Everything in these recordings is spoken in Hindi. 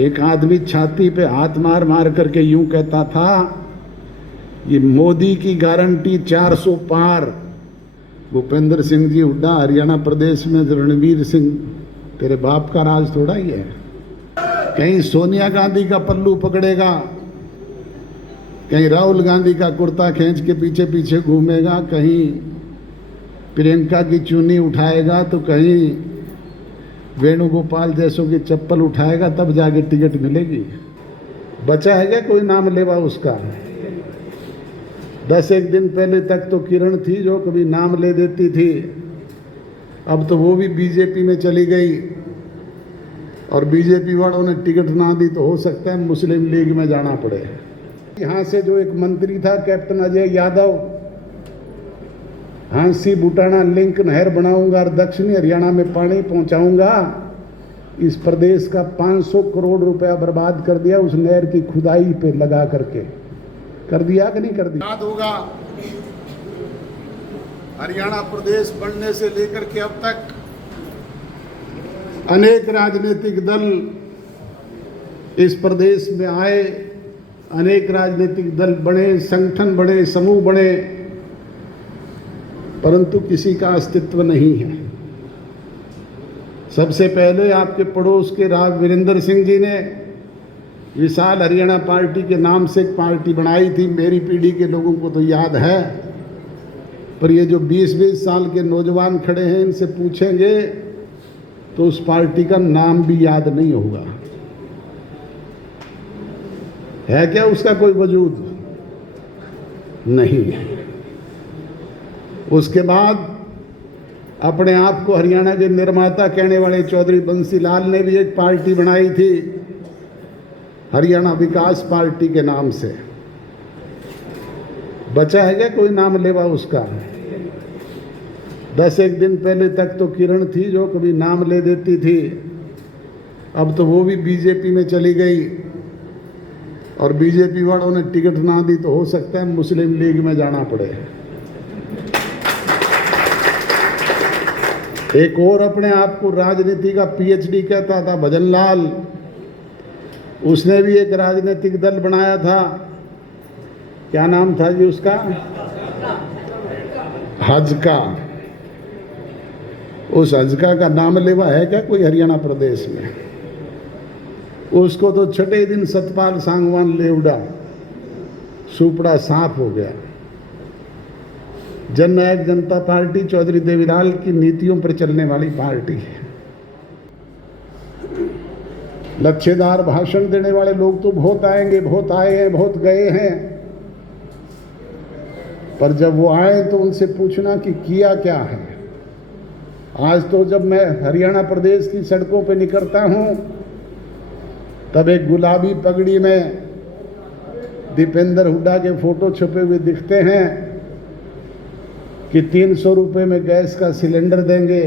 एक आदमी छाती पे हाथ मार मार करके यूं कहता था, ये मोदी की गारंटी 400 पार। भूपेंद्र सिंह जी हुड्डा, हरियाणा प्रदेश में रणवीर सिंह तेरे बाप का राज थोड़ा ही है। कहीं सोनिया गांधी का पल्लू पकड़ेगा, कहीं राहुल गांधी का कुर्ता खींच के पीछे पीछे घूमेगा, कहीं प्रियंका की चुन्नी उठाएगा, तो कहीं वेणुगोपाल जैसों की चप्पल उठाएगा, तब जाके टिकट मिलेगी। बचा है क्या कोई नाम लेवा उसका? 10 दिन पहले तक तो किरण थी जो कभी नाम ले देती थी, अब तो वो भी बीजेपी में चली गई, और बीजेपी वालों ने टिकट ना दी तो हो सकता है मुस्लिम लीग में जाना पड़े। यहाँ से जो एक मंत्री था कैप्टन अजय यादव, हांसी बुटाना लिंक नहर बनाऊंगा और दक्षिणी हरियाणा में पानी पहुंचाऊंगा, इस प्रदेश का 500 करोड़ रुपया बर्बाद कर दिया उस नहर की खुदाई पे लगा करके। कर दिया कि नहीं कर दिया? याद होगा, हरियाणा प्रदेश बनने से लेकर के अब तक अनेक राजनीतिक दल इस प्रदेश में आए, अनेक राजनीतिक दल बने, संगठन बने, समूह बने, परंतु किसी का अस्तित्व नहीं है। सबसे पहले आपके पड़ोस के राव वीरेंद्र सिंह जी ने विशाल हरियाणा पार्टी के नाम से एक पार्टी बनाई थी। मेरी पीढ़ी के लोगों को तो याद है, पर ये जो 20-20 साल के नौजवान खड़े हैं, इनसे पूछेंगे तो उस पार्टी का नाम भी याद नहीं होगा। है क्या उसका कोई वजूद? नहीं है। उसके बाद अपने आप को हरियाणा के निर्माता कहने वाले चौधरी बंसीलाल ने भी एक पार्टी बनाई थी, हरियाणा विकास पार्टी के नाम से। बचा है क्या कोई नाम लेवा उसका? 10 दिन पहले तक तो किरण थी जो कभी नाम ले देती थी, अब तो वो भी बीजेपी में चली गई, और बीजेपी वालों ने टिकट ना दी तो हो सकता है मुस्लिम लीग में जाना पड़े। एक और अपने आप को राजनीति का पीएचडी कहता था भजनलाल, उसने भी एक राजनीतिक दल बनाया था। क्या नाम था जी उसका? हजका। उस हजका का नाम लेवा है क्या कोई हरियाणा प्रदेश में? उसको तो छठे दिन सतपाल सांगवान ले उड़ा, सुपड़ा साफ हो गया। जननायक जनता पार्टी चौधरी देवीलाल की नीतियों पर चलने वाली पार्टी है। लच्छेदार भाषण देने वाले लोग तो बहुत आएंगे, बहुत आए हैं, बहुत गए हैं, पर जब वो आए तो उनसे पूछना कि किया क्या है। आज तो जब मैं हरियाणा प्रदेश की सड़कों पे निकलता हूं, तब एक गुलाबी पगड़ी में दीपेंद्र हुड्डा के फोटो छपे हुए दिखते हैं कि 300 रुपये में गैस का सिलेंडर देंगे,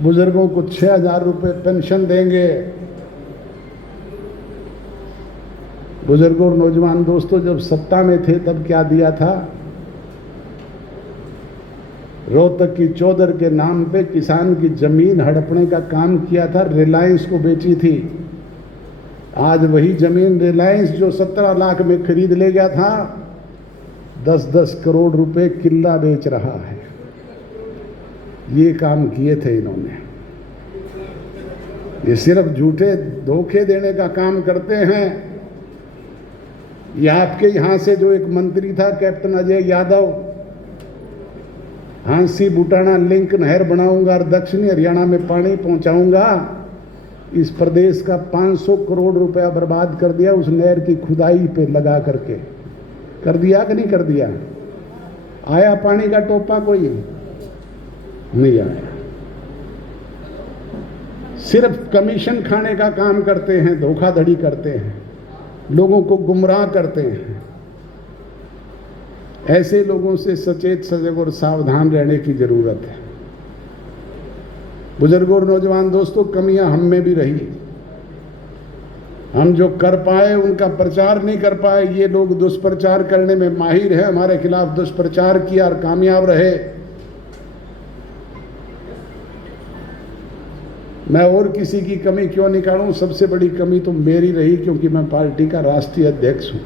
बुजुर्गों को 6000 रुपये पेंशन देंगे। बुजुर्गों और नौजवान दोस्तों, जब सत्ता में थे तब क्या दिया था? रोहतक की चौधर के नाम पे किसान की जमीन हड़पने का काम किया था, रिलायंस को बेची थी। आज वही जमीन रिलायंस जो 17 लाख में खरीद ले गया था, 10-10 करोड़ रुपए किल्ला बेच रहा है। ये काम किए थे इन्होंने। ये सिर्फ झूठे धोखे देने का काम करते हैं। ये आपके यहां से जो एक मंत्री था कैप्टन अजय यादव, हांसी बुटाना लिंक नहर बनाऊंगा और दक्षिणी हरियाणा में पानी पहुंचाऊंगा, इस प्रदेश का 500 करोड़ रुपया बर्बाद कर दिया उस नहर की खुदाई पे लगा करके। कर दिया कि नहीं कर दिया? आया पानी का टोपा कोई? नहीं आया। सिर्फ कमीशन खाने का काम करते हैं, धोखाधड़ी करते हैं, लोगों को गुमराह करते हैं। ऐसे लोगों से सचेत सजग और सावधान रहने की जरूरत है। बुजुर्गों और नौजवान दोस्तों, कमियां हम में भी रही। हम जो कर पाए उनका प्रचार नहीं कर पाए। ये लोग दुष्प्रचार करने में माहिर हैं, हमारे खिलाफ दुष्प्रचार किया और कामयाब रहे। मैं और किसी की कमी क्यों निकालूं, सबसे बड़ी कमी तो मेरी रही, क्योंकि मैं पार्टी का राष्ट्रीय अध्यक्ष हूं,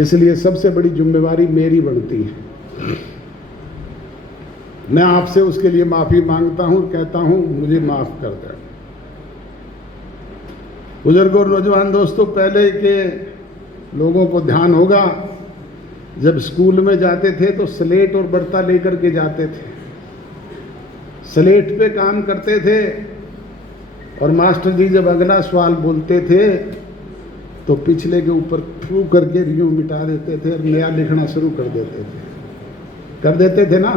इसलिए सबसे बड़ी जिम्मेवारी मेरी बनती है। मैं आपसे उसके लिए माफी मांगता हूं, कहता हूं मुझे माफ कर दें। बुजुर्गों और नौजवान दोस्तों, पहले के लोगों को ध्यान होगा, जब स्कूल में जाते थे तो स्लेट और बर्ता लेकर के जाते थे, स्लेट पे काम करते थे, और मास्टर जी जब अगला सवाल बोलते थे तो पिछले के ऊपर थ्रू करके रिव्यू मिटा देते थे और नया लिखना शुरू कर देते थे ना।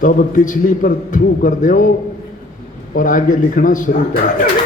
तो अब पिछली पर थ्रू कर दो और आगे लिखना शुरू कर दो।